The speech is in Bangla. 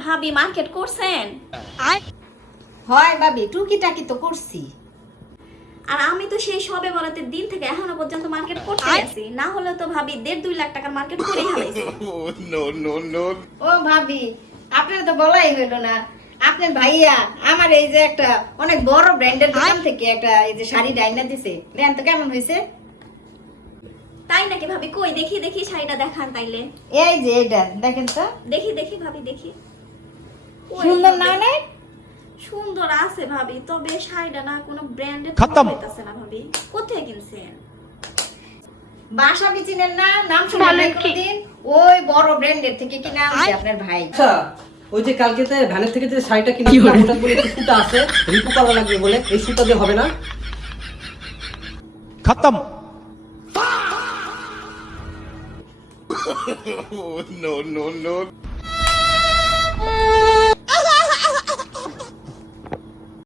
ভাবি মার্কেট করছেন? হয় ভাবি, টুকিটাকি তো করছি। আর আমি তো সেই সবে বরাতের দিন থেকে এখনো পর্যন্ত মার্কেট করতে আছি, না হলে তো ভাবি 1.5-2 লাখ টাকার মার্কেট করে ফেলাইছে। ও ভাবি, আপনার তো বলাই হইলো না। আপনার ভাইয়া আমার এই যে একটা অনেক বড় ব্র্যান্ডের দোকান থেকে একটা এই যে শাড়ি ডাইনা দিছে, দেন তো কেমন হয়েছে? তাই নাকি ভাবি? কই দেখি দেখি শাড়িটা দেখান তাইলে। এই যে এটা দেখেন তো, দেখি দেখি ভাবি দেখি। কই সুন্দর ভাবি? না নাই? সুন্দর আছে ভাবি, তবে শাড়িটা না কোনো ব্র্যান্ডের খতম। হইতাছে না ভাবি। কোথায় কিনছেন? বাসা চিনেন না, নাম শুনেন নাই কোনদিন? ওই বড় ব্র্যান্ডের থেকে কিনা আনছে আপনার ভাই। আচ্ছা, ওই যে কালকেতে ভ্যানের থেকে যে শাড়িটা কিনে ওটা বলে একটু সুতা আছে, রিপু কালার লাগবে বলে, এই সুতা দিয়ে হবে না? खत्म। no, no, no.